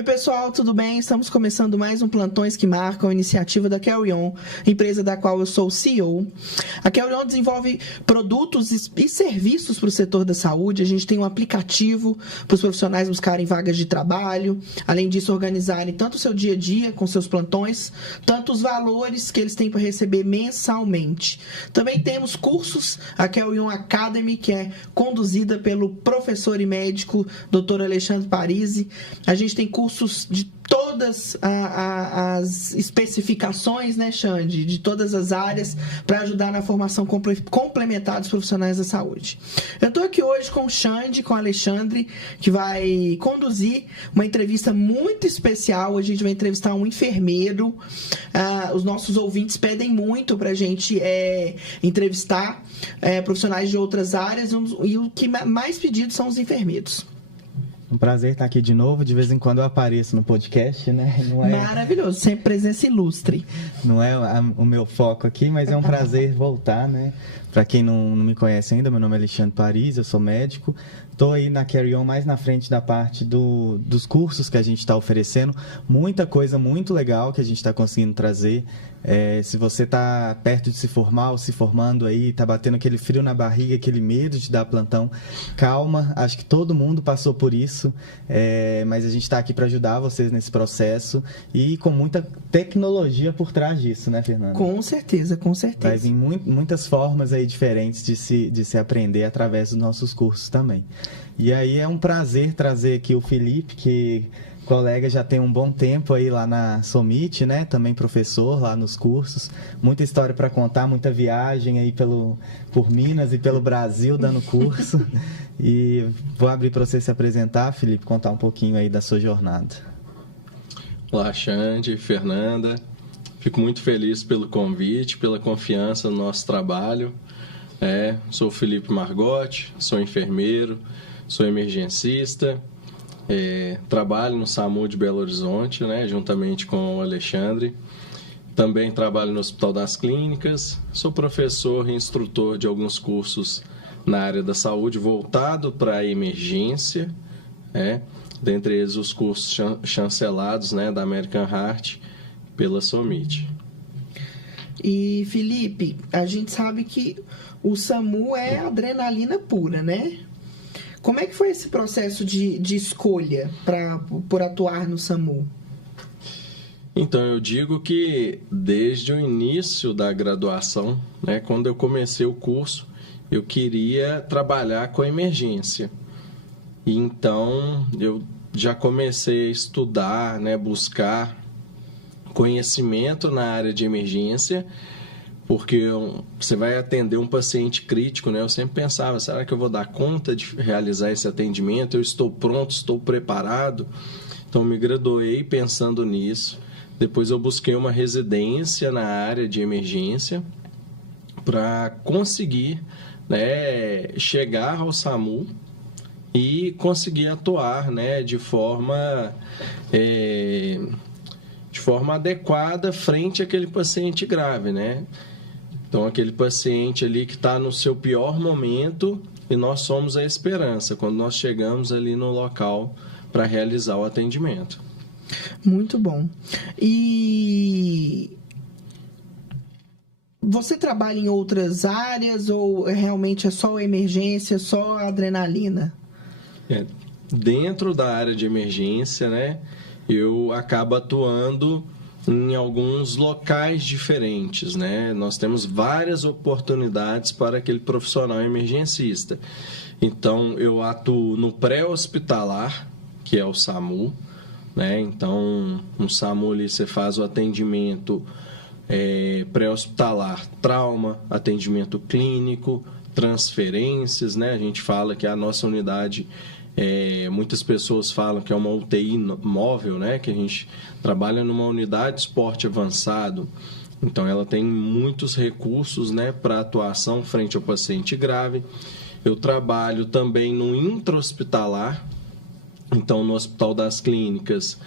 Oi pessoal, tudo bem? Estamos começando mais um Plantões que Marcam, a iniciativa da Carry On, empresa da qual eu sou o CEO. A Carry On desenvolve produtos e serviços para o setor da saúde. A gente tem um aplicativo para os profissionais buscarem vagas de trabalho, além disso organizarem tanto o seu dia a dia com seus plantões, tanto os valores que eles têm para receber mensalmente. Também temos cursos, a Carry On Academy, que é conduzida pelo professor e médico Dr. Alexandre Parisi. A gente tem cursos de todas as especificações, né, Xande? De todas as áreas, para ajudar na formação complementar dos profissionais da saúde. Eu estou aqui hoje com o Xande, com o Alexandre, que vai conduzir uma entrevista muito especial. A gente vai entrevistar um enfermeiro. Os nossos ouvintes pedem muito para a gente entrevistar profissionais de outras áreas, e o que mais pedido são os enfermeiros. Um prazer estar aqui de novo. De vez em quando eu apareço no podcast, né? Maravilhoso, sempre presença ilustre. Não é o meu foco aqui, mas é um prazer voltar, né? Para quem não me conhece ainda, meu nome é Alexandre Parisi, eu sou médico. Estou aí na Carry On mais na frente da parte dos cursos que a gente está oferecendo. Muita coisa muito legal que a gente está conseguindo trazer. Se você está perto de se formar ou se formando aí, está batendo aquele frio na barriga, aquele medo de dar plantão, calma, acho que todo mundo passou por isso, mas a gente está aqui para ajudar vocês nesse processo e com muita tecnologia por trás disso, né, Fernanda? Com certeza, com certeza. Vai vir muitas formas aí diferentes de se aprender através dos nossos cursos também. E aí é um prazer trazer aqui o Felipe, que colega já tem um bom tempo aí lá na Somit, né? Também professor lá nos cursos. Muita história para contar, muita viagem aí por Minas e pelo Brasil dando curso. E vou abrir para você se apresentar, Felipe, contar um pouquinho aí da sua jornada. Olá, Xande, Fernanda. Fico muito feliz pelo convite, pela confiança no nosso trabalho. Sou o Felipe Margotti, sou enfermeiro, sou emergencista. Trabalho no SAMU de Belo Horizonte, né, juntamente com o Alexandre. Também trabalho no Hospital das Clínicas. Sou professor e instrutor de alguns cursos na área da saúde voltado para a emergência, dentre eles os cursos chancelados, né, da American Heart pela Somit. E, Felipe, a gente sabe que o SAMU é adrenalina pura, né? Como é que foi esse processo de escolha por atuar no SAMU? Então, eu digo que desde o início da graduação, né, quando eu comecei o curso, eu queria trabalhar com emergência. E então, eu já comecei a estudar, né, buscar conhecimento na área de emergência, porque você vai atender um paciente crítico, né? Eu sempre pensava, será que eu vou dar conta de realizar esse atendimento? Eu estou pronto, estou preparado? Então, me graduei pensando nisso. Depois eu busquei uma residência na área de emergência para conseguir, né, chegar ao SAMU e conseguir atuar, né, de forma adequada frente àquele paciente grave, né? Então, aquele paciente ali que está no seu pior momento e nós somos a esperança quando nós chegamos ali no local para realizar o atendimento. Muito bom. E você trabalha em outras áreas ou realmente é só emergência, só adrenalina? Dentro da área de emergência, né, eu acabo atuando em alguns locais diferentes, né? Nós temos várias oportunidades para aquele profissional emergencista. Então, eu atuo no pré-hospitalar, que é o SAMU, né? Então, no SAMU ali você faz o atendimento pré-hospitalar, trauma, atendimento clínico, transferências, né? A gente fala que a nossa unidade, muitas pessoas falam que é uma UTI móvel, né? Que a gente trabalha numa unidade de esporte avançado. Então, ela tem muitos recursos, né, para atuação frente ao paciente grave. Eu trabalho também no intra-hospitalar. Então, no Hospital das Clínicas,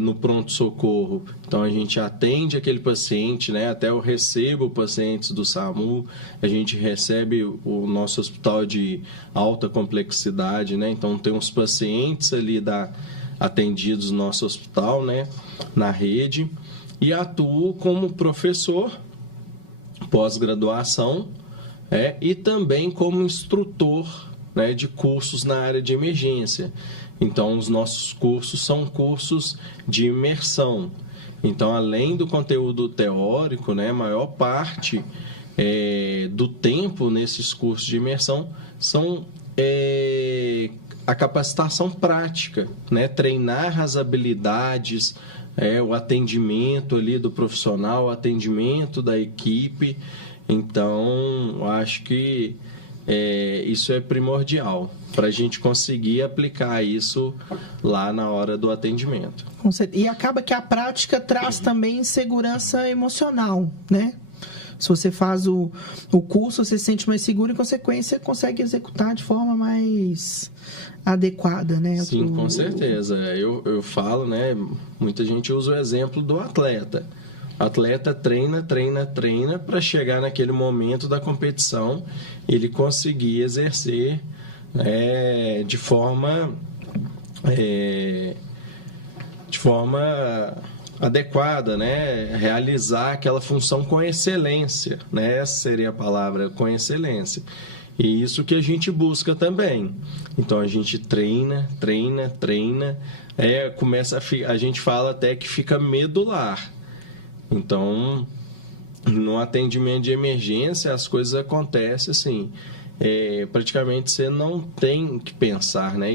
no pronto-socorro. Então, a gente atende aquele paciente, né? Até eu recebo pacientes do SAMU, a gente recebe o nosso hospital de alta complexidade, né? Então, tem uns pacientes ali atendidos no nosso hospital, né, na rede, e atuo como professor, pós-graduação, e também como instrutor, né, de cursos na área de emergência. Então, os nossos cursos são cursos de imersão. Então, além do conteúdo teórico, né, a maior parte do tempo nesses cursos de imersão são a capacitação prática, né, treinar as habilidades, o atendimento ali do profissional, o atendimento da equipe. Então, acho que isso é primordial para a gente conseguir aplicar isso lá na hora do atendimento. E acaba que a prática traz também segurança emocional, né? Se você faz o curso, você se sente mais seguro e, em consequência, consegue executar de forma mais adequada, né? Sim, com certeza. Eu falo, né? Muita gente usa o exemplo do atleta. O atleta treina para chegar naquele momento da competição, ele conseguir exercer de forma adequada, né? Realizar aquela função com excelência, né? Essa seria a palavra, com excelência. E isso que a gente busca também. Então a gente treina, a gente fala até que fica medular. Então, no atendimento de emergência, as coisas acontecem assim. Praticamente você não tem que pensar, né?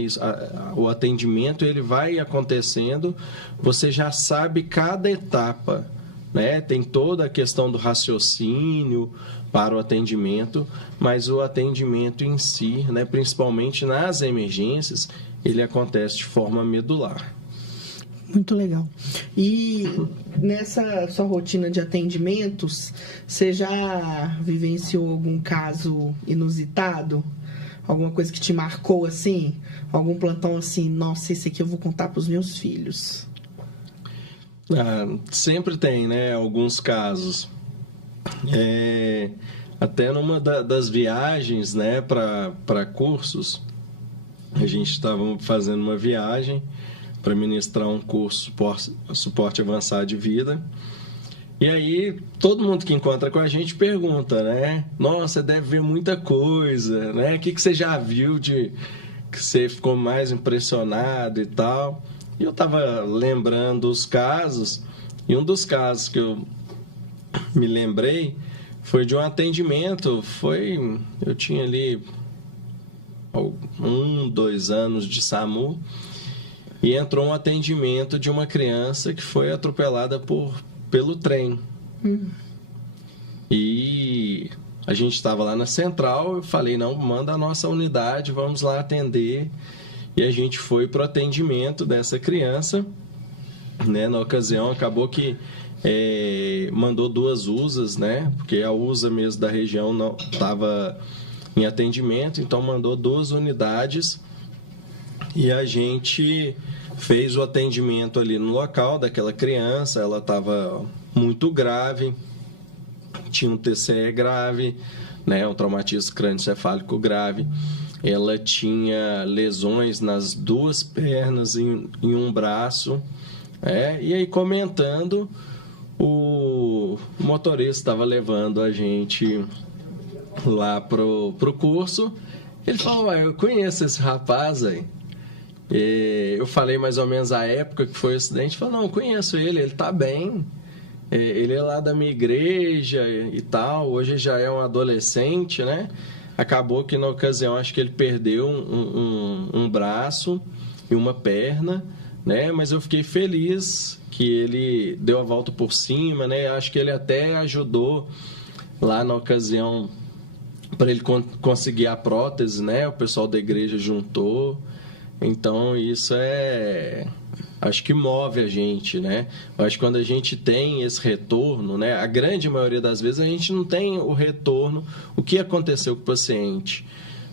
O atendimento ele vai acontecendo, você já sabe cada etapa, né? Tem toda a questão do raciocínio para o atendimento, mas o atendimento em si, né? Principalmente nas emergências, ele acontece de forma medular. Muito legal. E nessa sua rotina de atendimentos, você já vivenciou algum caso inusitado? Alguma coisa que te marcou assim? Algum plantão assim, nossa, esse aqui eu vou contar para os meus filhos? Sempre tem, né? Alguns casos. Até numa das viagens, né, para cursos, a gente estava fazendo uma viagem para ministrar um curso suporte avançado de vida. E aí, todo mundo que encontra com a gente pergunta, né? Nossa, deve ver muita coisa, né? O que você já viu que você ficou mais impressionado e tal? E eu estava lembrando os casos, e um dos casos que eu me lembrei foi de um atendimento. Eu tinha ali 2 anos de SAMU, e entrou um atendimento de uma criança que foi atropelada pelo trem. E a gente estava lá na central, eu falei, não, manda a nossa unidade, vamos lá atender. E a gente foi para o atendimento dessa criança, né? Na ocasião, acabou que mandou 2 USAs, né? Porque a USA mesmo da região não estava em atendimento, então mandou 2 unidades. E a gente fez o atendimento ali no local daquela criança. Ela estava muito grave, tinha um TCE grave, né, um traumatismo crânioencefálico grave. Ela tinha lesões nas 2 pernas e em um braço. E aí, comentando, o motorista estava levando a gente lá pro curso. Ele falou, eu conheço esse rapaz aí. Eu falei mais ou menos a época que foi o acidente. Ele falou, não, eu conheço ele tá bem. Ele é lá da minha igreja e tal. Hoje já é um adolescente, né? Acabou que na ocasião acho que ele perdeu um braço e uma perna, né? Mas eu fiquei feliz que ele deu a volta por cima, né? Acho que ele até ajudou lá na ocasião para ele conseguir a prótese, né? O pessoal da igreja juntou. Então, isso acho que move a gente, né? Eu acho que quando a gente tem esse retorno, né? A grande maioria das vezes a gente não tem o retorno, o que aconteceu com o paciente.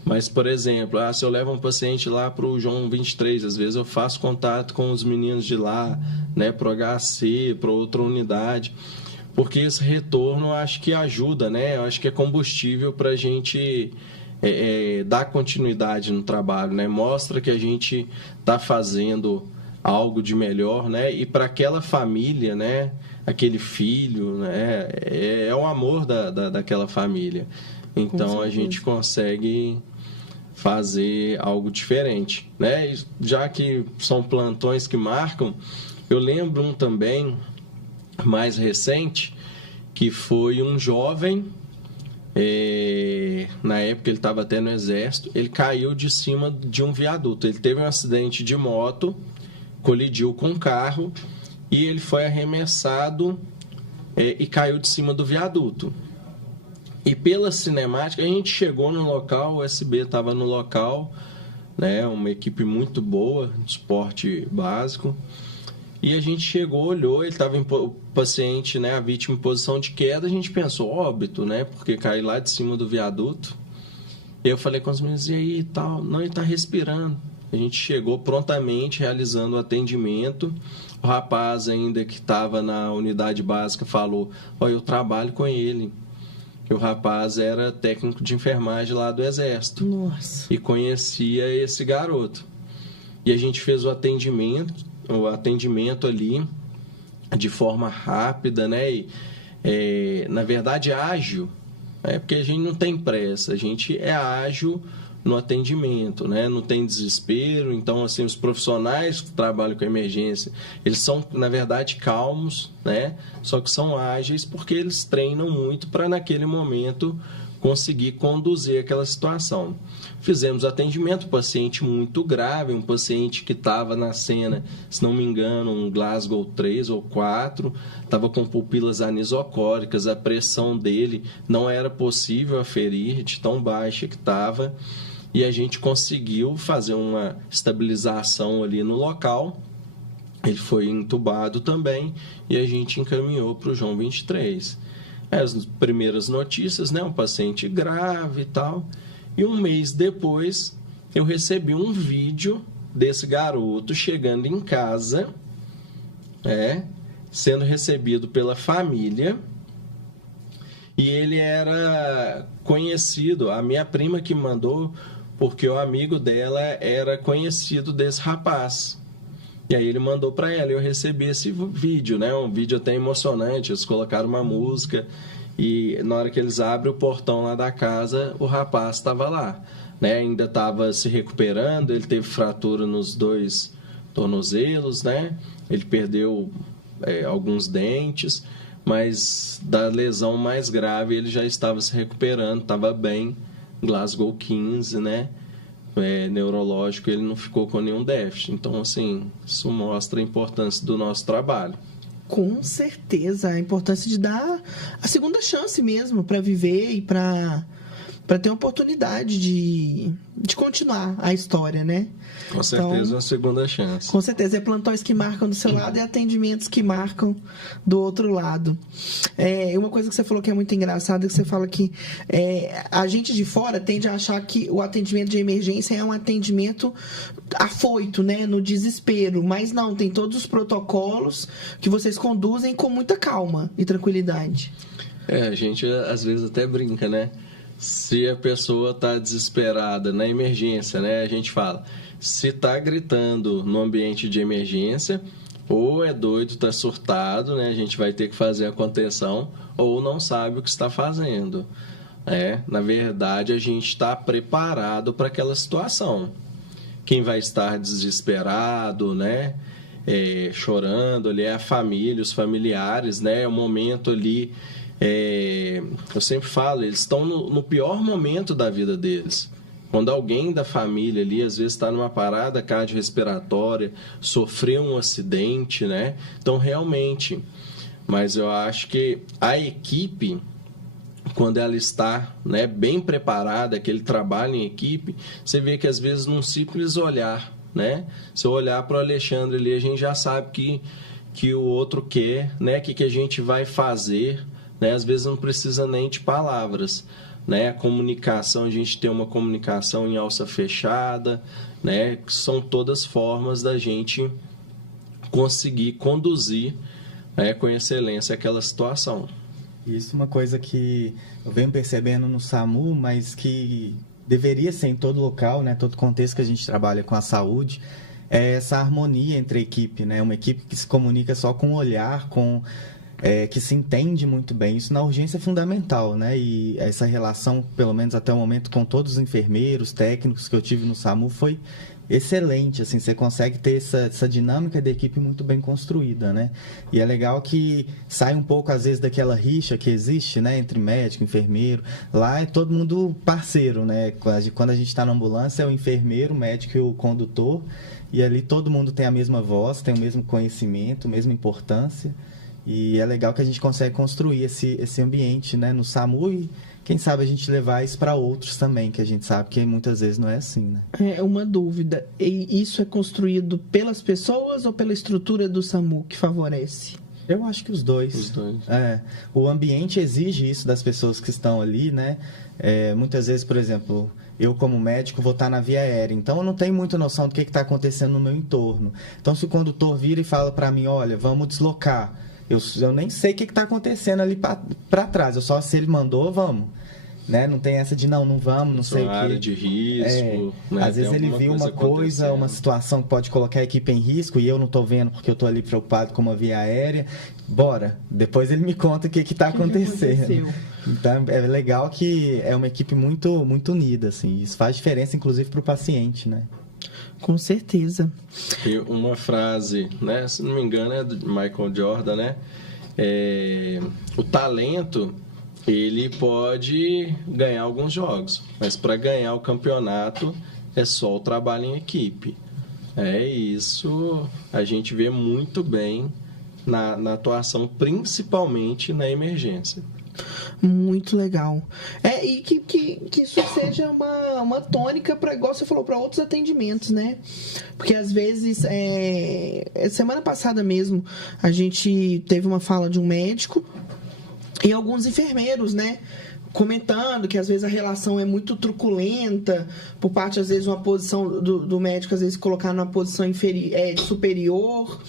Mas, por exemplo, se eu levo um paciente lá para o João 23, às vezes eu faço contato com os meninos de lá, né? Para o HC, para outra unidade. Porque esse retorno eu acho que ajuda, né? Eu acho que é combustível para a gente dar continuidade no trabalho, né? Mostra que a gente está fazendo algo de melhor, né? E para aquela família, né? Aquele filho, né? É o amor daquela família. Então a gente consegue fazer algo diferente, né? E já que são plantões que marcam, eu lembro um também mais recente, que foi um jovem, na época ele estava até no exército, ele caiu de cima de um viaduto. Ele teve um acidente de moto, colidiu com um carro e ele foi arremessado e caiu de cima do viaduto. E pela cinemática, a gente chegou no local, o SB estava no local, né, uma equipe muito boa, de esporte básico. E a gente chegou, olhou, ele estava o paciente, né, a vítima em posição de queda, a gente pensou, óbito, né, porque caiu lá de cima do viaduto. E eu falei com os meninos, e aí, tal? Não, ele está respirando. A gente chegou prontamente, realizando o atendimento. O rapaz ainda que estava na unidade básica falou, eu trabalho com ele. Que o rapaz era técnico de enfermagem lá do Exército. Nossa. E conhecia esse garoto. E a gente fez o atendimento ali de forma rápida, né? E, na verdade, ágil, porque a gente não tem pressa, a gente é ágil no atendimento, né? Não tem desespero. Então, assim, os profissionais que trabalham com emergência, eles são, na verdade, calmos, né? Só que são ágeis porque eles treinam muito para, naquele momento, conseguir conduzir aquela situação. Fizemos atendimento, paciente muito grave, um paciente que estava na cena, se não me engano, um Glasgow 3 ou 4, estava com pupilas anisocóricas, a pressão dele não era possível aferir, de tão baixa que estava, e a gente conseguiu fazer uma estabilização ali no local. Ele foi entubado também e a gente encaminhou para o João 23. As primeiras notícias, né? Um paciente grave e tal. E um mês depois, eu recebi um vídeo desse garoto chegando em casa, sendo recebido pela família. E ele era conhecido, a minha prima que me mandou, porque o amigo dela era conhecido desse rapaz. E aí ele mandou para ela, eu recebi esse vídeo, né? Um vídeo até emocionante, eles colocaram uma música e na hora que eles abrem o portão lá da casa, o rapaz estava lá, né? Ainda estava se recuperando, ele teve fratura nos 2 tornozelos, né? Ele perdeu alguns dentes, mas da lesão mais grave ele já estava se recuperando, estava bem, Glasgow 15, né? Neurológico, ele não ficou com nenhum déficit. Então, assim, isso mostra a importância do nosso trabalho. Com certeza, a importância de dar a segunda chance mesmo para viver e para ter a oportunidade de continuar a história, né? Com certeza, então, uma segunda chance. Com certeza, plantões que marcam do seu lado e atendimentos que marcam do outro lado. Uma coisa que você falou que é muito engraçada, que você fala que a gente de fora tende a achar que o atendimento de emergência é um atendimento afoito, né? No desespero, mas não, tem todos os protocolos que vocês conduzem com muita calma e tranquilidade. A gente às vezes até brinca, né? Se a pessoa está desesperada na emergência, né? A gente fala, se está gritando no ambiente de emergência, ou é doido, está surtado, né? A gente vai ter que fazer a contenção, ou não sabe o que está fazendo. Na verdade, a gente está preparado para aquela situação. Quem vai estar desesperado, né? Chorando ali é a família, os familiares, né? É o momento ali... eu sempre falo, eles estão no pior momento da vida deles. Quando alguém da família ali, às vezes está numa parada cardiorrespiratória, sofreu um acidente, né? Então, realmente, mas eu acho que a equipe, quando ela está, né, bem preparada, aquele trabalho em equipe, você vê que às vezes num simples olhar, né? Se eu olhar para o Alexandre ali, a gente já sabe que o outro quer, né? Que a gente vai fazer, né? Às vezes não precisa nem de palavras, né? A comunicação, a gente tem uma comunicação em alça fechada, né? São todas formas da gente conseguir conduzir, né, com excelência aquela situação. Isso é uma coisa que eu venho percebendo no SAMU, mas que deveria ser em todo local, né? Todo contexto que a gente trabalha com a saúde, é essa harmonia entre a equipe, né? Uma equipe que se comunica só com o olhar, que se entende muito bem. Isso na urgência é fundamental, né? E essa relação, pelo menos até o momento, com todos os enfermeiros, técnicos que eu tive no SAMU foi excelente, assim, você consegue ter essa dinâmica da equipe muito bem construída, né? E é legal que sai um pouco, às vezes, daquela rixa que existe, né? Entre médico e enfermeiro. Lá é todo mundo parceiro, né? Quando a gente está na ambulância, é o enfermeiro, o médico e o condutor. E ali todo mundo tem a mesma voz, tem o mesmo conhecimento, a mesma importância. E é legal que a gente consegue construir esse ambiente, né, no SAMU e quem sabe a gente levar isso para outros também, que a gente sabe que muitas vezes não é assim, né? É uma dúvida. E isso é construído pelas pessoas ou pela estrutura do SAMU que favorece? Eu acho que os dois. Os dois. O ambiente exige isso das pessoas que estão ali, né? Muitas vezes, por exemplo, eu como médico vou estar na via aérea, então eu não tenho muita noção do que está acontecendo no meu entorno. Então se o condutor vira e fala para mim, olha, vamos deslocar, eu nem sei o que está acontecendo ali para trás, eu só se ele mandou, vamos. Né? Não tem essa de não vamos, não sei o que. área de risco. Né? Às vezes ele viu uma situação que pode colocar a equipe em risco e eu não estou vendo porque eu estou ali preocupado com uma via aérea. Bora, depois ele me conta o que está acontecendo. Então é legal que é uma equipe muito, muito unida, assim. Isso faz diferença, inclusive, para o paciente, né? Com certeza. E uma frase, né? Se não me engano, é do Michael Jordan, né? O talento, ele pode ganhar alguns jogos, mas para ganhar o campeonato é só o trabalho em equipe. Isso a gente vê muito bem na atuação, principalmente na emergência. Muito legal. E que isso seja uma tônica para, igual você falou, para outros atendimentos, né? Porque às vezes, semana passada mesmo, a gente teve uma fala de um médico e alguns enfermeiros, né? Comentando que às vezes a relação é muito truculenta, por parte, às vezes, uma posição do médico, às vezes, colocar numa posição superior.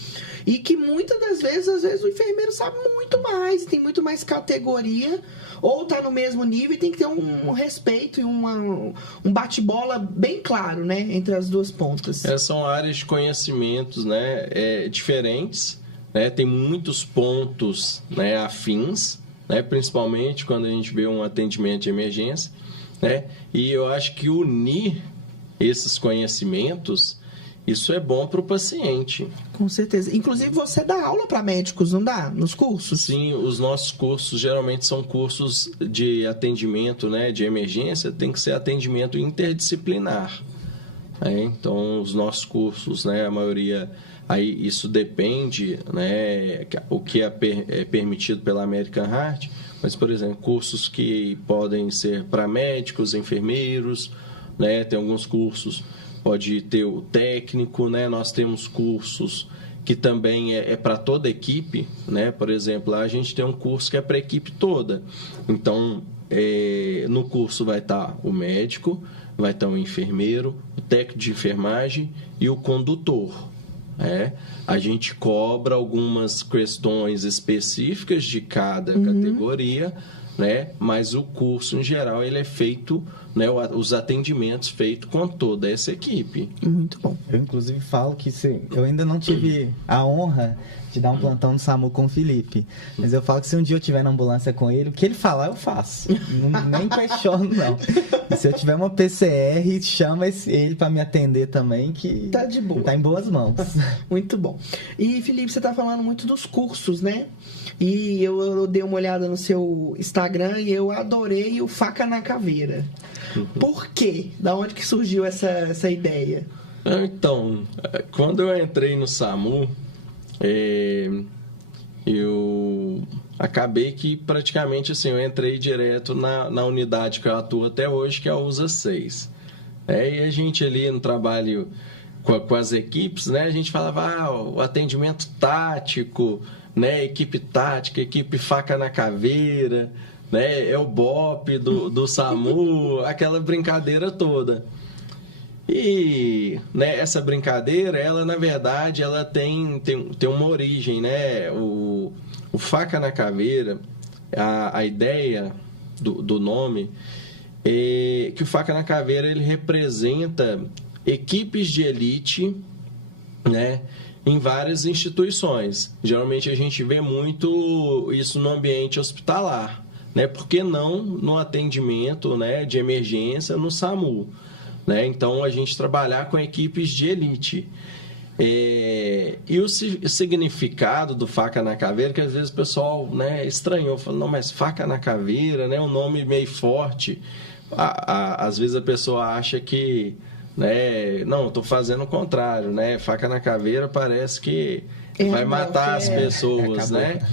E que muitas das vezes, às vezes, o enfermeiro sabe muito mais, tem muito mais categoria, ou está no mesmo nível e tem que ter um respeito e um bate-bola bem claro, né, entre as duas pontas. São áreas de conhecimentos, né, diferentes, né, tem muitos pontos, né, afins, né, principalmente quando a gente vê um atendimento de emergência, né, e eu acho que unir esses conhecimentos, isso é bom para o paciente. Com certeza. Inclusive, você dá aula para médicos, não dá? Nos cursos? Sim, os nossos cursos geralmente são cursos de atendimento, né, de emergência, tem que ser atendimento interdisciplinar. Então, os nossos cursos, né, a maioria, aí isso depende, né, o que é permitido pela American Heart, mas, por exemplo, cursos que podem ser para médicos, enfermeiros, né, tem alguns cursos. Pode ter o técnico, né? Nós temos cursos que também é para toda a equipe, né? Por exemplo, lá a gente tem um curso que é para a equipe toda. Então, no curso vai estar o médico, vai estar o enfermeiro, o técnico de enfermagem e o condutor. A gente cobra algumas questões específicas de cada categoria, né? Mas o curso, em geral, ele é feito, né, os atendimentos feitos com toda essa equipe. Muito bom. Eu, inclusive, falo que eu ainda não tive a honra de dar um plantão no SAMU com o Felipe. Mas eu falo que se um dia eu estiver na ambulância com ele, o que ele falar, eu faço. Nem questiono, não. E se eu tiver uma PCR, chama ele para me atender também, que tá de boa. Tá em boas mãos. Muito bom. E, Felipe, você tá falando muito dos cursos, né? E eu dei uma olhada no seu Instagram e eu adorei o Faca na Caveira. Por quê? Da onde que surgiu essa ideia? Então, quando eu entrei no SAMU, eu acabei que praticamente assim, eu entrei direto na unidade que eu atuo até hoje, que é a USA 6. E a gente ali no trabalho com as equipes, né, a gente falava o atendimento tático, né, equipe tática, equipe faca na caveira, né, é o BOP do SAMU, aquela brincadeira toda. E, né, essa brincadeira, ela na verdade ela tem uma origem, né? O faca na caveira, a ideia do nome é que o faca na caveira ele representa equipes de elite, né, em várias instituições. Geralmente a gente vê muito isso no ambiente hospitalar, né? Por que não no atendimento, né, de emergência no SAMU, né? Então a gente trabalhar com equipes de elite. E o significado do faca na caveira, que às vezes o pessoal, né, estranhou, falou, não, mas faca na caveira, né, um nome meio forte. Às vezes a pessoa acha que, né, não, estou fazendo o contrário, né, faca na caveira parece que vai matar as pessoas, né?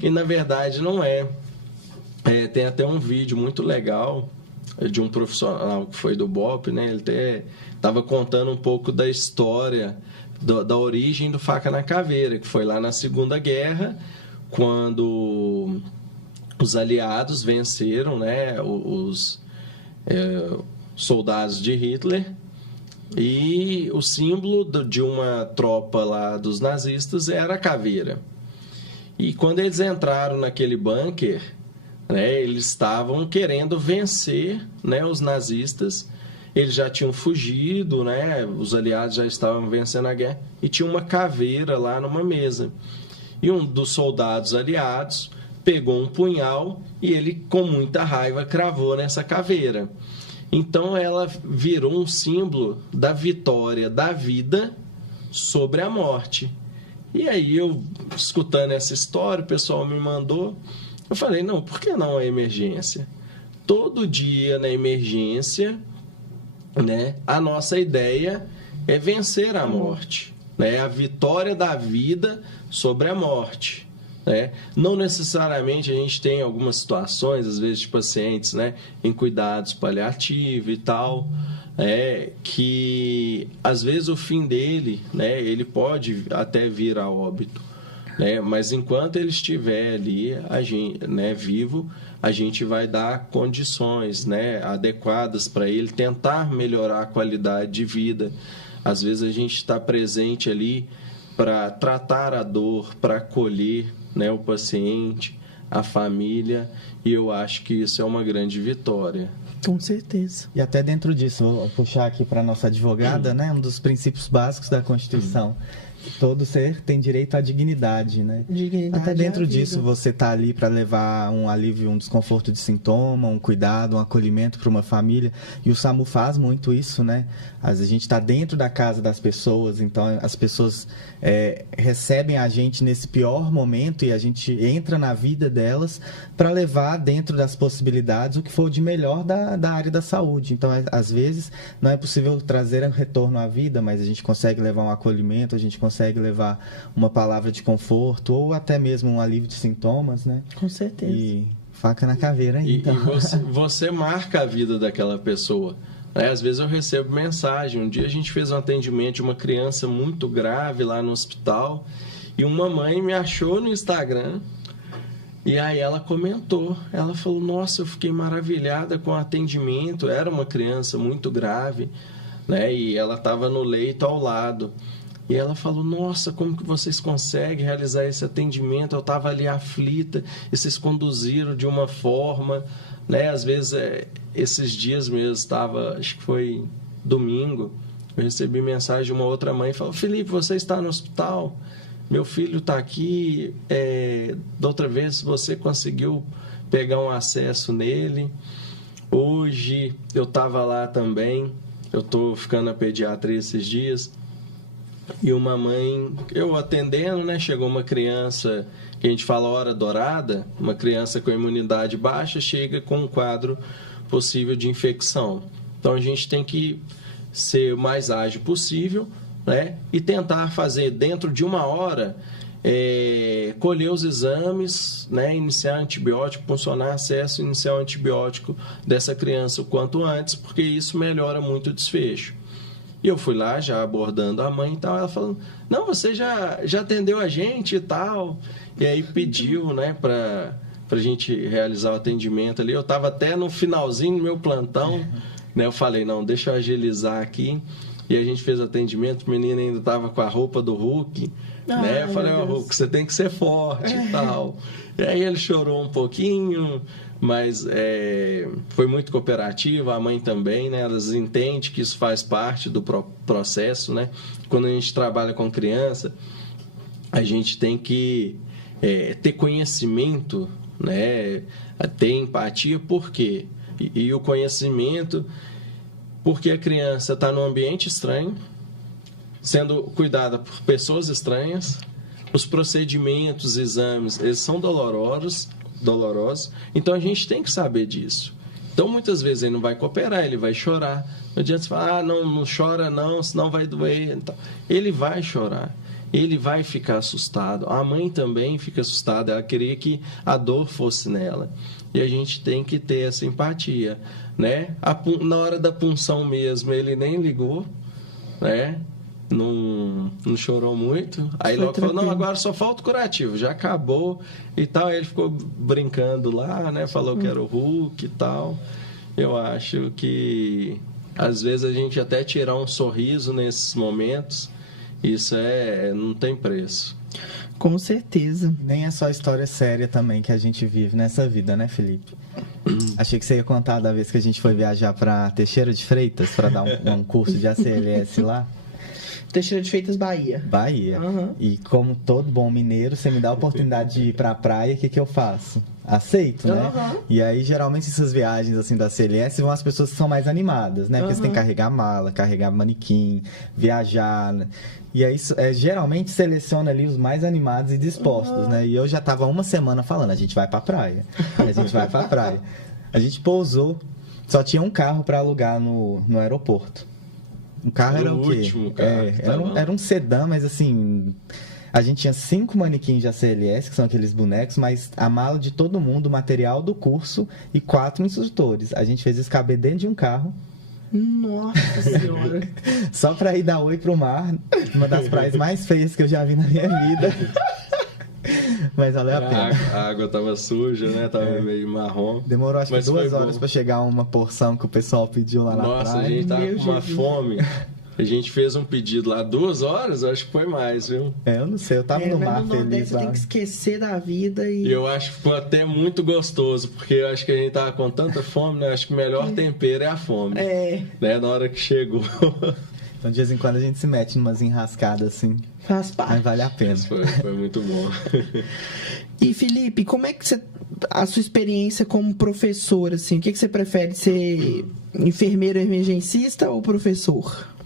E na verdade não é. Tem até um vídeo muito legal de um profissional que foi do BOPE, né, ele até estava contando um pouco da história da origem do faca na caveira, que foi lá na Segunda Guerra, quando os aliados venceram, né, os soldados de Hitler, e o símbolo de uma tropa lá dos nazistas era a caveira. E quando eles entraram naquele bunker, né, eles estavam querendo vencer, né, os nazistas. Eles já tinham fugido, né? Os aliados já estavam vencendo a guerra, e tinha uma caveira lá numa mesa. E um dos soldados aliados pegou um punhal e ele, com muita raiva, cravou nessa caveira. Então ela virou um símbolo da vitória da vida sobre a morte. E aí eu, escutando essa história, o pessoal me mandou, eu falei, não, por que não a emergência? Todo dia na emergência, né, a nossa ideia é vencer a morte, né, a vitória da vida sobre a morte, né? Não necessariamente a gente tem algumas situações, às vezes de pacientes, né, em cuidados paliativos e tal, que às vezes o fim dele, né, ele pode até vir a óbito, né, mas enquanto ele estiver ali, a gente, né, vivo, a gente vai dar condições, né, adequadas para ele tentar melhorar a qualidade de vida. Às vezes a gente está presente ali para tratar a dor, para acolher, né, o paciente, a família, e eu acho que isso é uma grande vitória. Com certeza. E até dentro disso, vou puxar aqui para a nossa advogada, né, um dos princípios básicos da Constituição. Todo ser tem direito à dignidade, né? Dignidade. Até dentro disso, você tá ali para levar um alívio, um desconforto de sintoma, um cuidado, um acolhimento para uma família. E o SAMU faz muito isso, né? A gente está dentro da casa das pessoas, então as pessoas recebem a gente nesse pior momento e a gente entra na vida delas para levar dentro das possibilidades o que for de melhor da área da saúde. Então, às vezes, não é possível trazer um retorno à vida, mas a gente consegue levar um acolhimento, a gente consegue levar uma palavra de conforto ou até mesmo um alívio de sintomas, né? Com certeza. E faca na caveira aí, então. E você marca a vida daquela pessoa. Às vezes eu recebo mensagem. Um dia a gente fez um atendimento de uma criança muito grave lá no hospital e uma mãe me achou no Instagram e aí ela comentou. Ela falou, nossa, eu fiquei maravilhada com o atendimento. Era uma criança muito grave, né? E ela estava no leito ao lado. E ela falou, nossa, como que vocês conseguem realizar esse atendimento? Eu estava ali aflita e vocês conduziram de uma forma, né? Às vezes, esses dias mesmo, acho que foi domingo, eu recebi mensagem de uma outra mãe, falou, Felipe, você está no hospital? Meu filho está aqui, da outra vez você conseguiu pegar um acesso nele. Hoje eu estava lá também, eu estou ficando na pediatria esses dias, e uma mãe, eu atendendo, né, chegou uma criança, que a gente fala hora dourada, uma criança com imunidade baixa, chega com um quadro possível de infecção. Então a gente tem que ser o mais ágil possível, né, e tentar fazer dentro de uma hora, colher os exames, né, iniciar antibiótico, funcionar acesso, iniciar o antibiótico dessa criança o quanto antes, porque isso melhora muito o desfecho. E eu fui lá, já abordando a mãe e tal, ela falando, não, você já atendeu a gente e tal. E aí pediu, né, pra gente realizar o atendimento ali. Eu estava até no finalzinho do meu plantão, né, eu falei, não, deixa eu agilizar aqui. E a gente fez o atendimento, o menino ainda estava com a roupa do Hulk, né? Eu falei, Hulk, você tem que ser forte e tal. E aí ele chorou um pouquinho, mas foi muito cooperativa, a mãe também, né? Elas entendem que isso faz parte do processo, né? Quando a gente trabalha com criança, a gente tem que ter conhecimento, né? Ter empatia, por quê? E o conhecimento, porque a criança está num ambiente estranho, sendo cuidada por pessoas estranhas, os procedimentos, exames, eles são dolorosos, então a gente tem que saber disso. Então, muitas vezes ele não vai cooperar, ele vai chorar. Não adianta você falar, não chora não, senão vai doer. Ele vai chorar, ele vai ficar assustado. A mãe também fica assustada, ela queria que a dor fosse nela. E a gente tem que ter essa empatia, né? Na hora da punção mesmo, ele nem ligou, né? Não chorou muito. Aí logo falou, não, agora só falta o curativo, já acabou e tal. Aí ele ficou brincando lá, né? Falou que era o Hulk e tal. Eu acho que às vezes a gente até tirar um sorriso nesses momentos, isso não tem preço. Com certeza. Nem é só história séria também que a gente vive nessa vida, né, Felipe? Achei que você ia contar da vez que a gente foi viajar para Teixeira de Freitas para dar um curso de ACLS lá. Teixeira de Freitas, Bahia. Bahia. Uhum. E como todo bom mineiro, você me dá a oportunidade de ir pra praia, o que eu faço? Aceito, né? Uhum. E aí, geralmente, essas viagens assim da CLS vão as pessoas que são mais animadas, né? Porque você tem que carregar mala, carregar manequim, viajar, né? E aí, geralmente, seleciona ali os mais animados e dispostos, né? E eu já tava uma semana falando, a gente vai pra praia. A gente vai pra praia. A gente pousou, só tinha um carro pra alugar no aeroporto. O carro era o quê? Último carro, era um sedã, mas assim... A gente tinha 5 manequins de ACLS, que são aqueles bonecos, mas a mala de todo mundo, o material do curso e 4 instrutores. A gente fez isso caber dentro de um carro. Nossa Senhora! Só pra ir dar oi pro mar. Uma das praias mais feias que eu já vi na minha vida. Mas valeu a pena. A água tava suja, né? Tava meio marrom. Demorou acho que 2 horas pra chegar uma porção que o pessoal pediu lá na praia. Nossa, a gente tava com uma fome. A gente fez um pedido lá 2 horas, acho que foi mais, viu? Eu não sei, eu tava no mar feliz lá. Você tem que esquecer da vida e... Eu acho que foi até muito gostoso, porque eu acho que a gente tava com tanta fome, né? Acho que o melhor tempero é a fome. Né? Na hora que chegou. Então, de vez em quando a gente se mete em umas enrascadas assim. Faz parte. Mas vale a pena. Foi muito bom. E Felipe, como é que a sua experiência como professor, assim, o que você prefere, ser enfermeiro emergencista ou professor?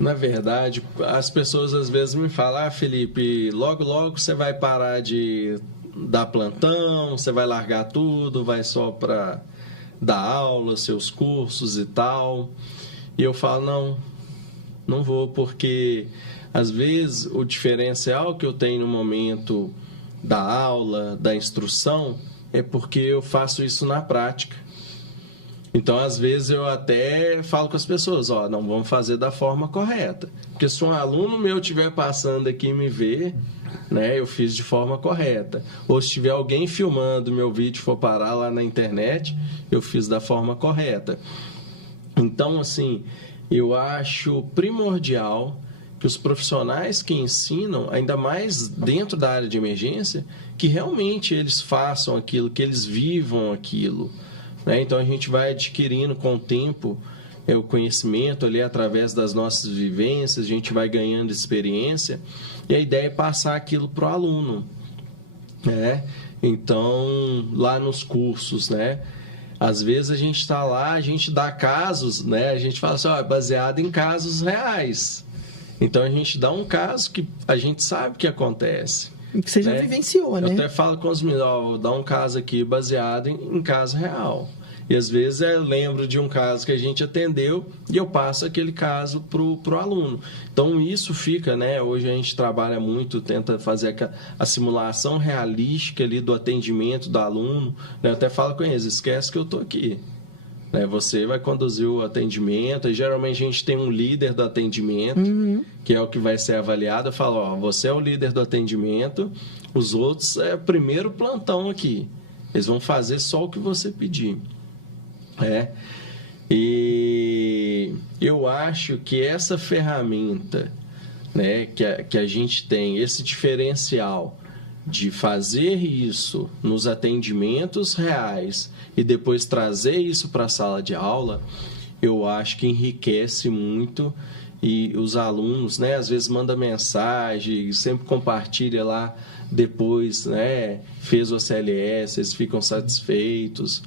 Na verdade, as pessoas às vezes me falam, Felipe, logo você vai parar de dar plantão, você vai largar tudo, vai só para dar aula, seus cursos e tal. E eu falo, não vou, porque às vezes o diferencial que eu tenho no momento da aula, da instrução, é porque eu faço isso na prática. Então, às vezes, eu até falo com as pessoas, não vamos fazer da forma correta. Porque se um aluno meu estiver passando aqui e me ver, né, eu fiz de forma correta. Ou se tiver alguém filmando meu vídeo e for parar lá na internet, eu fiz da forma correta. Então, assim, eu acho primordial que os profissionais que ensinam, ainda mais dentro da área de emergência, que realmente eles façam aquilo, que eles vivam aquilo. Então, a gente vai adquirindo com o tempo o conhecimento ali através das nossas vivências, a gente vai ganhando experiência e a ideia é passar aquilo para o aluno. Né? Então, lá nos cursos, né? Às vezes a gente está lá, a gente dá casos, né? A gente fala assim, baseado em casos reais. Então, a gente dá um caso que a gente sabe que acontece. Que você já vivenciou, né? Eu até falo com os meninos, vou dar um caso aqui baseado em caso real. E às vezes eu lembro de um caso que a gente atendeu e eu passo aquele caso pro aluno. Então isso fica, né? Hoje a gente trabalha muito, tenta fazer a simulação realística ali do atendimento do aluno. Né? Eu até falo com eles, esquece que eu tô aqui. Né? Você vai conduzir o atendimento, e geralmente a gente tem um líder do atendimento, que é o que vai ser avaliado. Eu falo, você é o líder do atendimento, os outros é o primeiro plantão aqui. Eles vão fazer só o que você pedir. E eu acho que essa ferramenta, né, que a gente tem, esse diferencial de fazer isso nos atendimentos reais e depois trazer isso para a sala de aula, eu acho que enriquece muito. E os alunos, né, às vezes mandam mensagem, sempre compartilha lá depois, né, fez o CLS, eles ficam satisfeitos.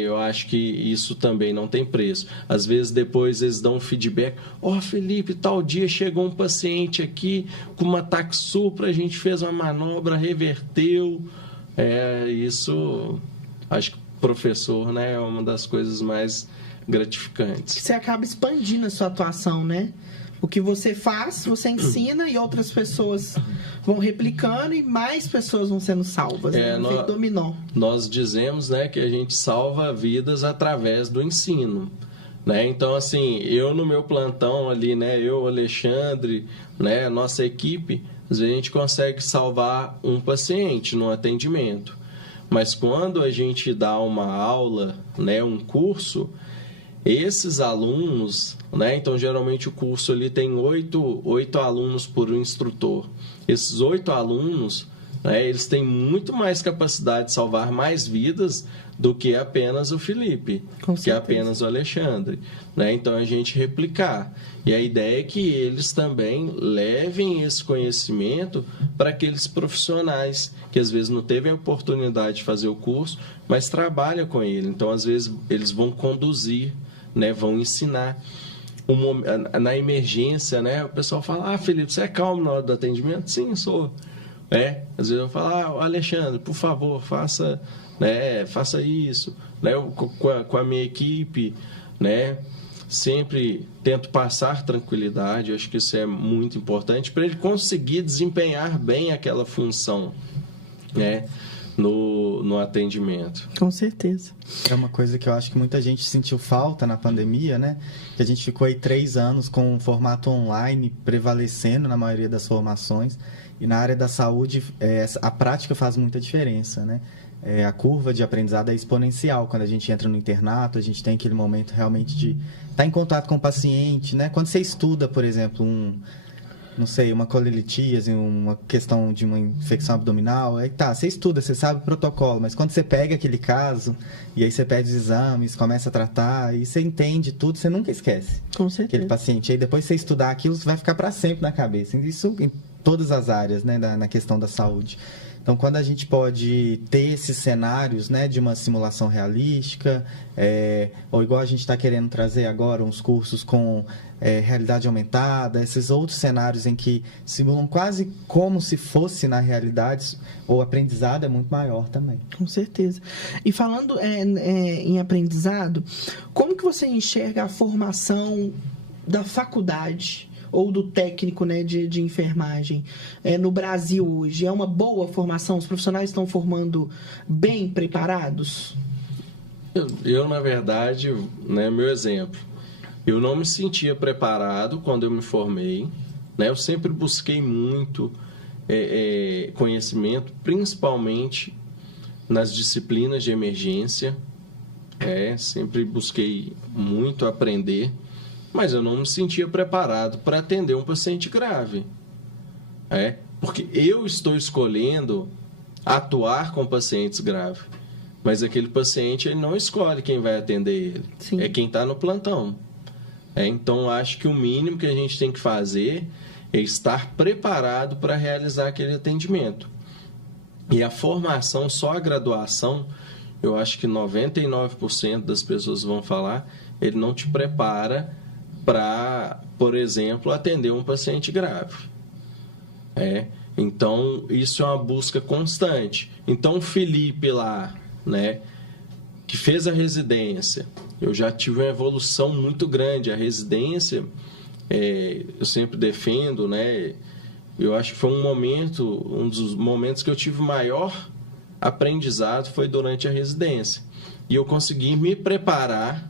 Eu acho que isso também não tem preço. Às vezes depois eles dão um feedback: Felipe, tal dia chegou um paciente aqui com uma Taxupra, a gente fez uma manobra, reverteu. Isso, acho que o professor, né, é uma das coisas mais gratificantes. Você acaba expandindo a sua atuação, né? O que você faz, você ensina e outras pessoas vão replicando e mais pessoas vão sendo salvas. Dominó. Nós dizemos, né, que a gente salva vidas através do ensino. Né? Então, assim, eu no meu plantão ali, né, eu, Alexandre, né, nossa equipe, às vezes a gente consegue salvar um paciente no atendimento. Mas quando a gente dá uma aula, né, um curso, esses alunos, né, então geralmente o curso ali tem 8 alunos por um instrutor. Esses 8 alunos, né, eles têm muito mais capacidade de salvar mais vidas do que apenas o Felipe, que é apenas o Alexandre. Né? Então a gente replicar. E a ideia é que eles também levem esse conhecimento para aqueles profissionais que às vezes não teve a oportunidade de fazer o curso, mas trabalham com ele. Então às vezes eles vão conduzir, né, vão ensinar. Na emergência, né, o pessoal fala: Felipe, você é calmo na hora do atendimento? Sim, sou. Às vezes eu falo: Alexandre, por favor, faça isso, né, com a minha equipe, né, sempre tento passar tranquilidade. Eu acho que isso é muito importante para ele conseguir desempenhar bem aquela função, né, no atendimento. Com certeza. É uma coisa que eu acho que muita gente sentiu falta na pandemia, né? Que a gente ficou aí 3 anos com um formato online prevalecendo na maioria das formações. E na área da saúde, a prática faz muita diferença, né? A curva de aprendizado é exponencial. Quando a gente entra no internato, a gente tem aquele momento realmente de estar em contato com o paciente, né? Quando você estuda, por exemplo, uma colelitíase, uma questão de uma infecção abdominal, você estuda, você sabe o protocolo, mas quando você pega aquele caso, e aí você pede os exames, começa a tratar, e você entende tudo, você nunca esquece. Com certeza. Aquele paciente. Aí depois você estudar aquilo, você vai ficar para sempre na cabeça. Isso em todas as áreas, né, na questão da saúde. Então, quando a gente pode ter esses cenários, né, de uma simulação realística, ou igual a gente está querendo trazer agora, uns cursos com realidade aumentada, esses outros cenários em que simulam quase como se fosse na realidade, o aprendizado é muito maior também. Com certeza. E falando em aprendizado, como que você enxerga a formação da faculdade ou do técnico, né, de enfermagem no Brasil hoje? É uma boa formação? Os profissionais estão formando bem preparados? Eu na verdade, né, meu exemplo, eu não me sentia preparado quando eu me formei, né? Eu sempre busquei muito conhecimento, principalmente nas disciplinas de emergência, sempre busquei muito aprender, mas eu não me sentia preparado para atender um paciente grave. Porque eu estou escolhendo atuar com pacientes graves, mas aquele paciente ele não escolhe quem vai atender ele. Sim. É quem está no plantão. Então, acho que o mínimo que a gente tem que fazer é estar preparado para realizar aquele atendimento. E a formação, só a graduação, eu acho que 99% das pessoas vão falar, ele não te prepara para, por exemplo, atender um paciente grave. Então, isso é uma busca constante. Então, o Felipe lá, né, que fez a residência, eu já tive uma evolução muito grande. A residência, eu sempre defendo, né, eu acho que foi um dos momentos que eu tive maior aprendizado foi durante a residência. E eu consegui me preparar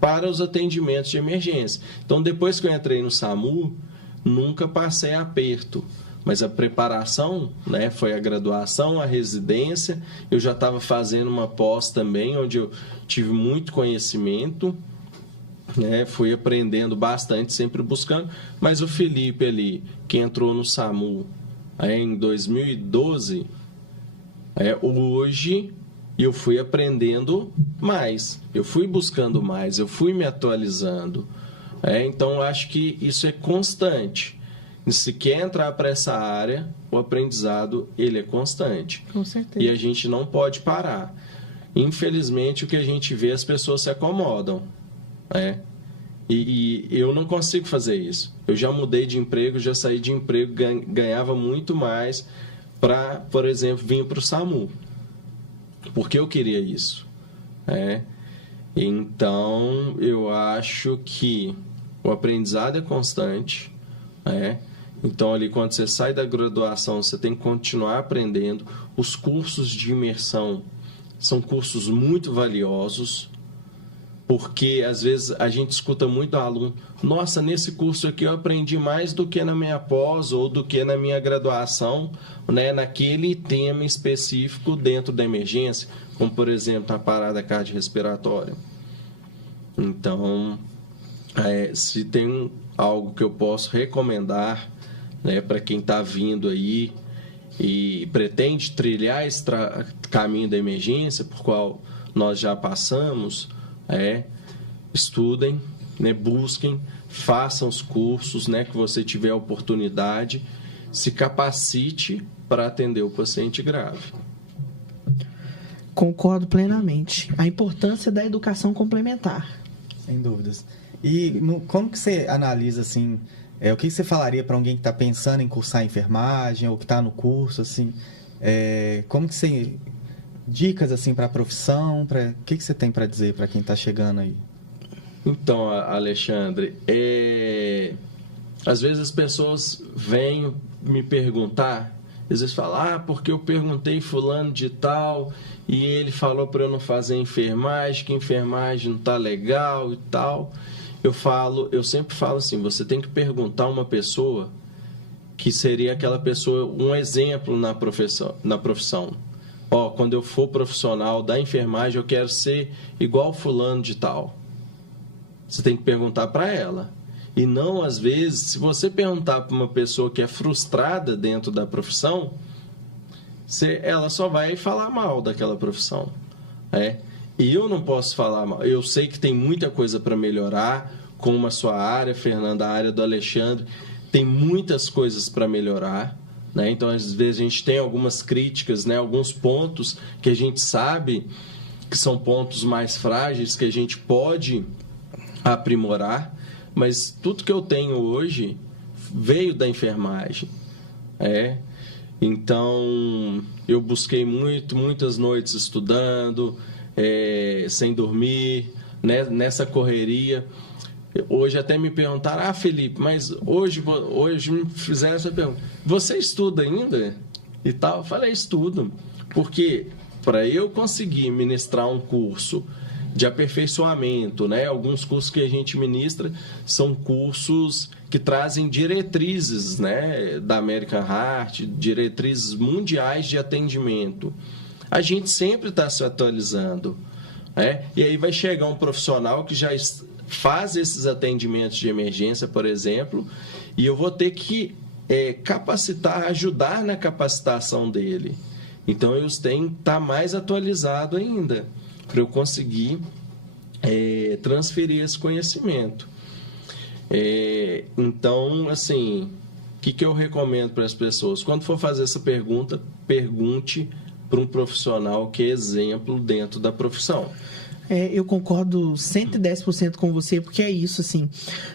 para os atendimentos de emergência. Então, depois que eu entrei no SAMU, nunca passei aperto. Mas a preparação, né, foi a graduação, a residência. Eu já estava fazendo uma pós também, onde eu tive muito conhecimento, né, fui aprendendo bastante, sempre buscando. Mas o Felipe ali, que entrou no SAMU, em 2012, hoje eu fui aprendendo mais, eu fui buscando mais, eu fui me atualizando. Então, eu acho que isso é constante. E se quer entrar para essa área, o aprendizado ele é constante. Com certeza. E a gente não pode parar. Infelizmente, o que a gente vê, as pessoas se acomodam. E eu não consigo fazer isso. Eu já mudei de emprego, já saí de emprego, ganhava muito mais para, por exemplo, vir para o SAMU. Porque eu queria isso. Então, eu acho que o aprendizado é constante. Então, ali, quando você sai da graduação, você tem que continuar aprendendo. Os cursos de imersão são cursos muito valiosos, porque, às vezes, a gente escuta muito do aluno: nossa, nesse curso aqui eu aprendi mais do que na minha pós ou do que na minha graduação, naquele tema específico dentro da emergência, como, por exemplo, a parada cardiorrespiratória. Então, se tem algo que eu posso recomendar, para quem está vindo aí e pretende trilhar esse caminho da emergência, por qual nós já passamos, estudem, busquem, façam os cursos, que você tiver a oportunidade, se capacite para atender o paciente grave. Concordo plenamente. A importância da educação complementar. Sem dúvidas. E como que você analisa, assim, o que você falaria para alguém que está pensando em cursar enfermagem ou que está no curso, assim, como que você... Dicas, assim, para a profissão, o que você tem para dizer para quem está chegando aí? Então, Alexandre, às vezes as pessoas vêm me perguntar, às vezes falam, porque eu perguntei fulano de tal e ele falou para eu não fazer enfermagem, que enfermagem não está legal e tal. Eu sempre falo assim, você tem que perguntar uma pessoa que seria aquela pessoa, um exemplo na profissão. Quando eu for profissional da enfermagem, eu quero ser igual fulano de tal. Você tem que perguntar para ela. E não, às vezes, se você perguntar para uma pessoa que é frustrada dentro da profissão, ela só vai falar mal daquela profissão. E eu não posso falar mal. Eu sei que tem muita coisa para melhorar, como a sua área, Fernanda, a área do Alexandre, tem muitas coisas para melhorar. Então, às vezes, a gente tem algumas críticas, alguns pontos que a gente sabe que são pontos mais frágeis, que a gente pode aprimorar, mas tudo que eu tenho hoje veio da enfermagem. Então, eu busquei muitas noites estudando, sem dormir, nessa correria. Hoje até me perguntaram, Felipe, mas hoje me fizeram essa pergunta, você estuda ainda? E tal, eu falei, estudo, porque para eu conseguir ministrar um curso de aperfeiçoamento, alguns cursos que a gente ministra são cursos que trazem diretrizes, da American Heart, diretrizes mundiais de atendimento. A gente sempre está se atualizando, e aí vai chegar um profissional que já faz esses atendimentos de emergência, por exemplo, e eu vou ter que capacitar, ajudar na capacitação dele. Então, eu tenho que estar mais atualizado ainda, para eu conseguir transferir esse conhecimento. Então, assim, o que eu recomendo para as pessoas? Quando for fazer essa pergunta, pergunte para um profissional que é exemplo dentro da profissão. Eu concordo 110% com você, porque é isso, assim.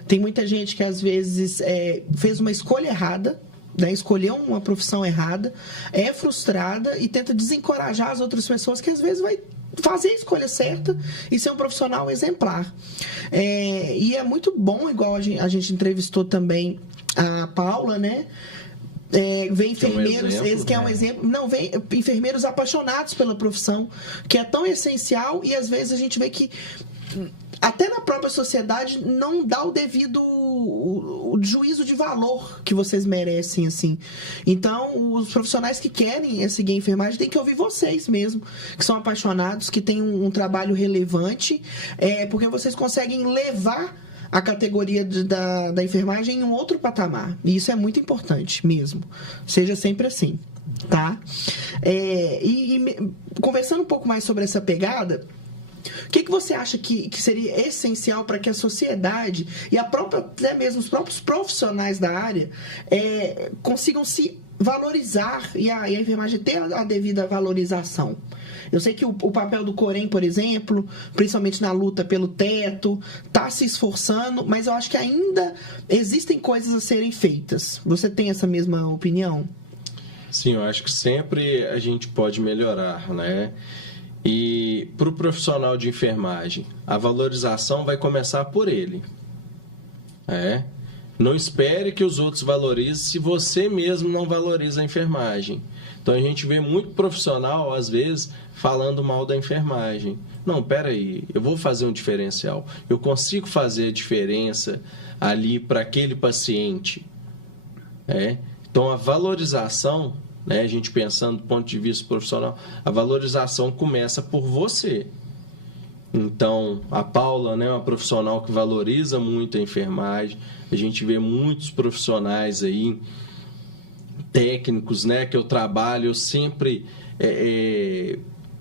Tem muita gente que, às vezes, fez uma escolha errada, escolheu uma profissão errada, é frustrada e tenta desencorajar as outras pessoas que, às vezes, vai fazer a escolha certa e ser um profissional exemplar. E é muito bom, igual a gente entrevistou também a Paula, vem enfermeiros, que é um exemplo, não, vem enfermeiros apaixonados pela profissão, que é tão essencial, e às vezes a gente vê que até na própria sociedade não dá o devido o juízo de valor que vocês merecem, assim. Então, os profissionais que querem seguir a enfermagem têm que ouvir vocês mesmo, que são apaixonados, que têm um trabalho relevante, porque vocês conseguem levar a categoria da enfermagem em um outro patamar. E isso é muito importante mesmo. Seja sempre assim, tá? Conversando um pouco mais sobre essa pegada, o que você acha que seria essencial para que a sociedade e até mesmo os próprios profissionais da área consigam se valorizar e a enfermagem ter a devida valorização? Eu sei que o papel do Corém, por exemplo, principalmente na luta pelo teto, está se esforçando, mas eu acho que ainda existem coisas a serem feitas. Você tem essa mesma opinião? Sim, eu acho que sempre a gente pode melhorar, né? E para o profissional de enfermagem, a valorização vai começar por ele. Não espere que os outros valorizem se você mesmo não valoriza a enfermagem. Então a gente vê muito profissional, às vezes, falando mal da enfermagem. Não, peraí, eu vou fazer um diferencial. Eu consigo fazer a diferença ali para aquele paciente. Então a valorização, né, a gente pensando do ponto de vista profissional, a valorização começa por você. Então, a Paula, né, uma profissional que valoriza muito a enfermagem. A gente vê muitos profissionais aí, técnicos, né, que eu trabalho, eu sempre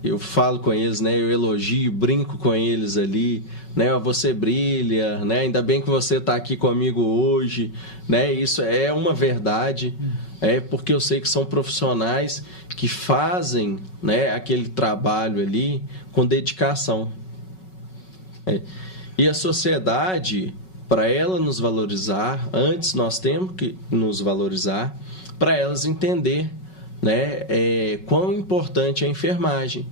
eu falo com eles, né, eu elogio, brinco com eles ali, né, você brilha, né, ainda bem que você está aqui comigo hoje, né, isso é uma verdade, porque eu sei que são profissionais que fazem, né, aquele trabalho ali com dedicação. E a sociedade, para ela nos valorizar, antes nós temos que nos valorizar, para elas entender, né, quão importante é a enfermagem.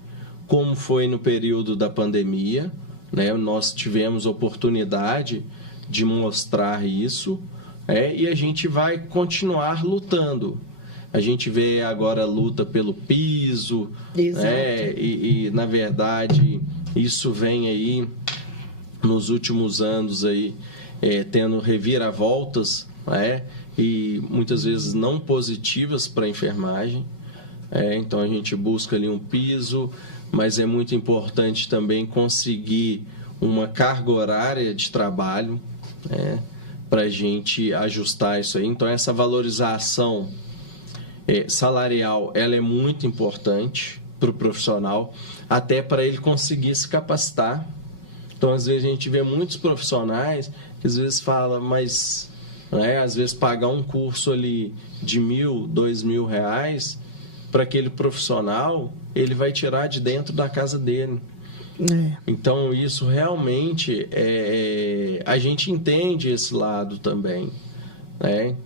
Como foi no período da pandemia, né, nós tivemos oportunidade de mostrar isso, e a gente vai continuar lutando. A gente vê agora a luta pelo piso, e na verdade isso vem aí nos últimos anos aí, tendo reviravoltas, e muitas vezes não positivas para a enfermagem. Então a gente busca ali um piso, mas é muito importante também conseguir uma carga horária de trabalho, para a gente ajustar isso aí. Então essa valorização salarial, ela é muito importante para o profissional, até para ele conseguir se capacitar. Então às vezes a gente vê muitos profissionais que às vezes falam, mas às vezes pagar um curso ali de R$1.000, R$2.000 para aquele profissional, ele vai tirar de dentro da casa dele. Então isso realmente a gente entende esse lado também.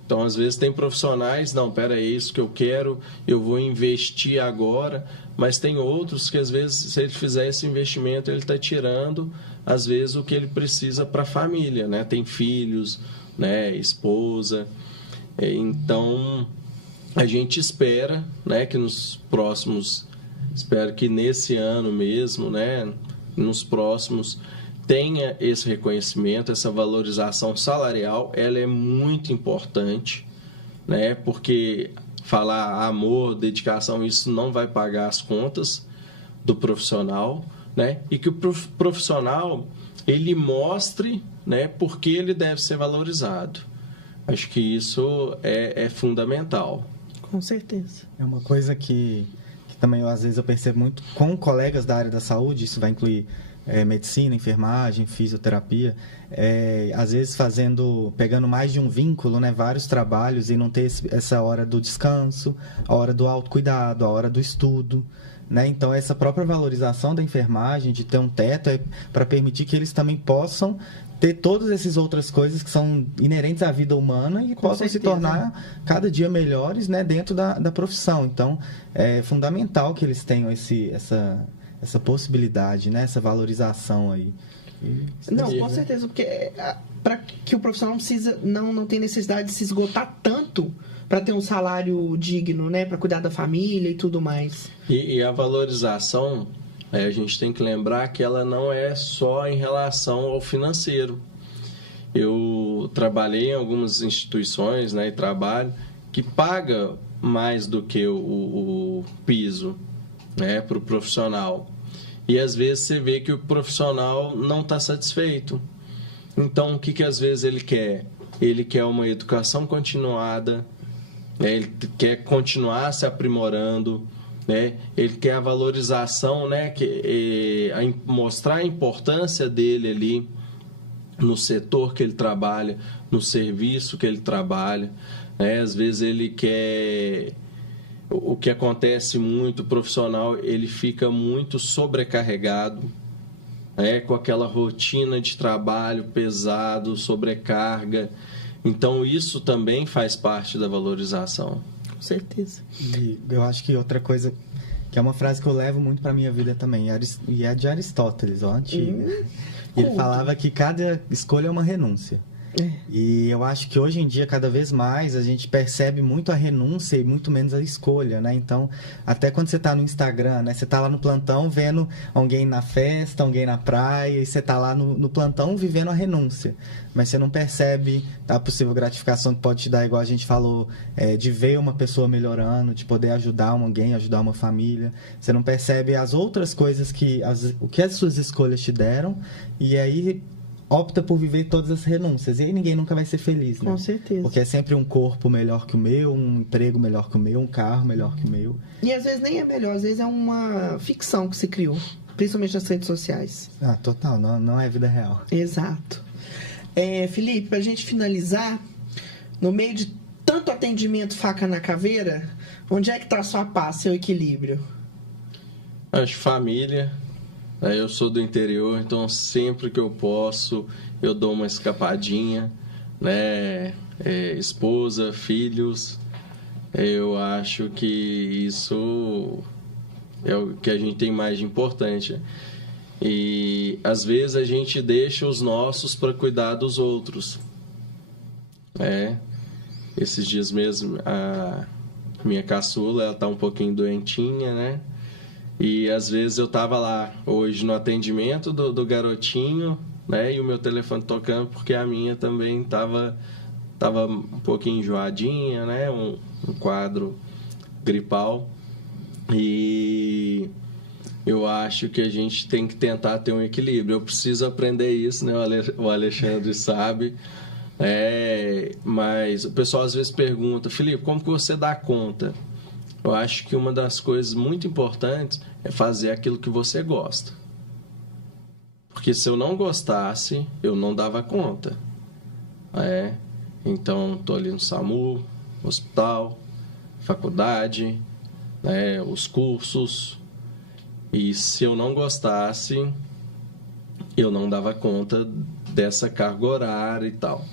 Então às vezes tem profissionais, não, é isso que eu quero, eu vou investir agora, mas tem outros que às vezes se ele fizer esse investimento ele está tirando às vezes o que ele precisa para a família, né? Tem filhos, né? Esposa. Então a gente espera, né, que nos próximos, espero que nesse ano mesmo, né, nos próximos, tenha esse reconhecimento, essa valorização salarial, ela é muito importante, né, porque falar amor, dedicação, isso não vai pagar as contas do profissional, né, e que o profissional, ele mostre, né, por que ele deve ser valorizado. Acho que isso é fundamental. Com certeza. É uma coisa que também às vezes eu percebo muito com colegas da área da saúde, isso vai incluir medicina, enfermagem, fisioterapia, às vezes pegando mais de um vínculo, né, vários trabalhos, e não ter essa hora do descanso, a hora do autocuidado, a hora do estudo, né? Então essa própria valorização da enfermagem, de ter um teto, para permitir que eles também possam ter todas essas outras coisas que são inerentes à vida humana e possam se tornar cada dia melhores, né, dentro da profissão. Então, é fundamental que eles tenham essa possibilidade, né, essa valorização aí. Não, com certeza, porque para que o profissional não tenha necessidade de se esgotar tanto para ter um salário digno, né, para cuidar da família e tudo mais. E a valorização, a gente tem que lembrar que ela não é só em relação ao financeiro. Eu trabalhei em algumas instituições, né, e trabalho que paga mais do que o piso, né, para o profissional. E às vezes você vê que o profissional não está satisfeito. Então, o que às vezes ele quer? Ele quer uma educação continuada, né? Ele quer continuar se aprimorando, né? Ele quer a valorização, né? Mostrar a importância dele ali no setor que ele trabalha, no serviço que ele trabalha, né? Às vezes ele quer... O que acontece muito, o profissional, ele fica muito sobrecarregado, com aquela rotina de trabalho pesado, sobrecarga. Então, isso também faz parte da valorização. Com certeza. E eu acho que outra coisa, que é uma frase que eu levo muito para minha vida também, e é de Aristóteles, ó, antiga. Ele falava que cada escolha é uma renúncia. E eu acho que hoje em dia, cada vez mais, a gente percebe muito a renúncia e muito menos a escolha, né? Então, até quando você tá no Instagram, né? Você tá lá no plantão vendo alguém na festa, alguém na praia, e você tá lá no plantão vivendo a renúncia. Mas você não percebe a possível gratificação que pode te dar, igual a gente falou, de ver uma pessoa melhorando, de poder ajudar alguém, ajudar uma família. Você não percebe as outras coisas o que as suas escolhas te deram, e aí... opta por viver todas as renúncias. E aí ninguém nunca vai ser feliz, né? Com certeza. Porque é sempre um corpo melhor que o meu, um emprego melhor que o meu, um carro melhor que o meu. E às vezes nem é melhor, às vezes é uma ficção que se criou. Principalmente nas redes sociais. Ah, total. Não é vida real. Exato. Felipe, pra gente finalizar, no meio de tanto atendimento faca na caveira, onde é que tá a sua paz, seu equilíbrio? Acho família. Eu sou do interior, então sempre que eu posso, eu dou uma escapadinha, né? Esposa, filhos. Eu acho que isso é o que a gente tem mais de importante. E às vezes a gente deixa os nossos para cuidar dos outros. Esses dias mesmo, a minha caçula, ela tá um pouquinho doentinha, né? E às vezes eu tava lá hoje no atendimento do garotinho, né? E o meu telefone tocando porque a minha também tava um pouquinho enjoadinha, né? Um quadro gripal. E eu acho que a gente tem que tentar ter um equilíbrio. Eu preciso aprender isso, né? O Alexandre sabe. Mas o pessoal às vezes pergunta, Felipe, como que você dá conta? Eu acho que uma das coisas muito importantes é fazer aquilo que você gosta. Porque se eu não gostasse, eu não dava conta. Então, estou ali no SAMU, hospital, faculdade, os cursos. E se eu não gostasse, eu não dava conta dessa carga horária e tal.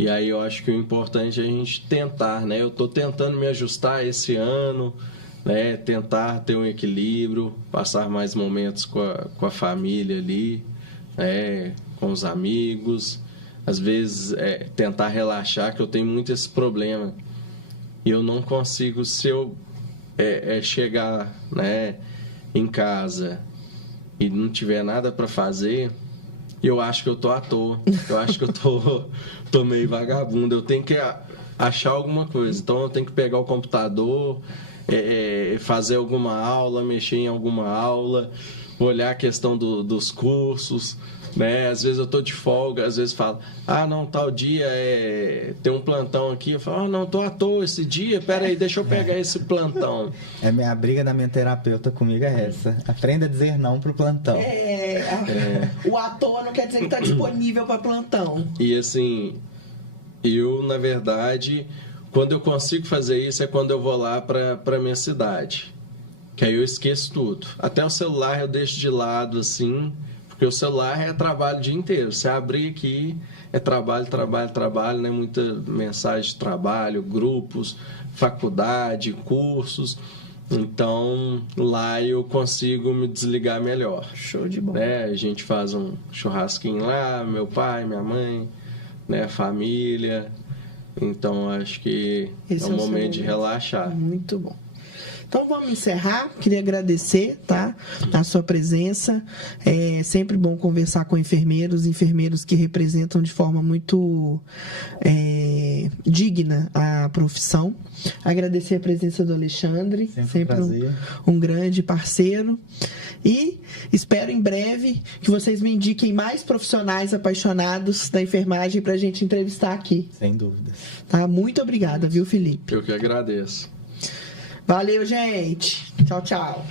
E aí eu acho que o importante é a gente tentar, né? Eu estou tentando me ajustar esse ano, né? Tentar ter um equilíbrio, passar mais momentos com a família ali, com os amigos. Às vezes tentar relaxar, que eu tenho muito esse problema. E eu não consigo, se eu chegar, né, em casa e não tiver nada para fazer... Eu acho que eu tô à toa. Eu acho que eu tô meio vagabundo. Eu tenho que achar alguma coisa. Então, eu tenho que pegar o computador, fazer alguma aula, mexer em alguma aula, olhar a questão dos cursos, né? Às vezes eu tô de folga, às vezes falo, não, tal dia tem um plantão aqui. Eu falo, não, tô à toa esse dia, peraí, deixa eu pegar esse plantão. A briga da minha terapeuta comigo é essa. Aprenda a dizer não pro plantão. O à toa não quer dizer que tá disponível para plantão. E assim, eu, na verdade, quando eu consigo fazer isso é quando eu vou lá pra minha cidade. Que aí eu esqueço tudo. Até o celular eu deixo de lado, assim... Porque o celular é trabalho o dia inteiro. Você abrir aqui, é trabalho, né? Muita mensagem de trabalho, grupos, faculdade, cursos. Então, lá eu consigo me desligar melhor. Show de bola. A gente faz um churrasquinho lá, meu pai, minha mãe, né? Família. Então, acho que é um momento de relaxar. Muito bom. Então vamos encerrar. Queria agradecer, tá, a sua presença. É sempre bom conversar com enfermeiros que representam de forma muito digna à profissão. Agradecer a presença do Alexandre, sempre um grande parceiro. E espero em breve que vocês me indiquem mais profissionais apaixonados da enfermagem para a gente entrevistar aqui. Sem dúvidas. Tá? Muito obrigada, viu, Felipe? Eu que agradeço. Valeu, gente. Tchau, tchau.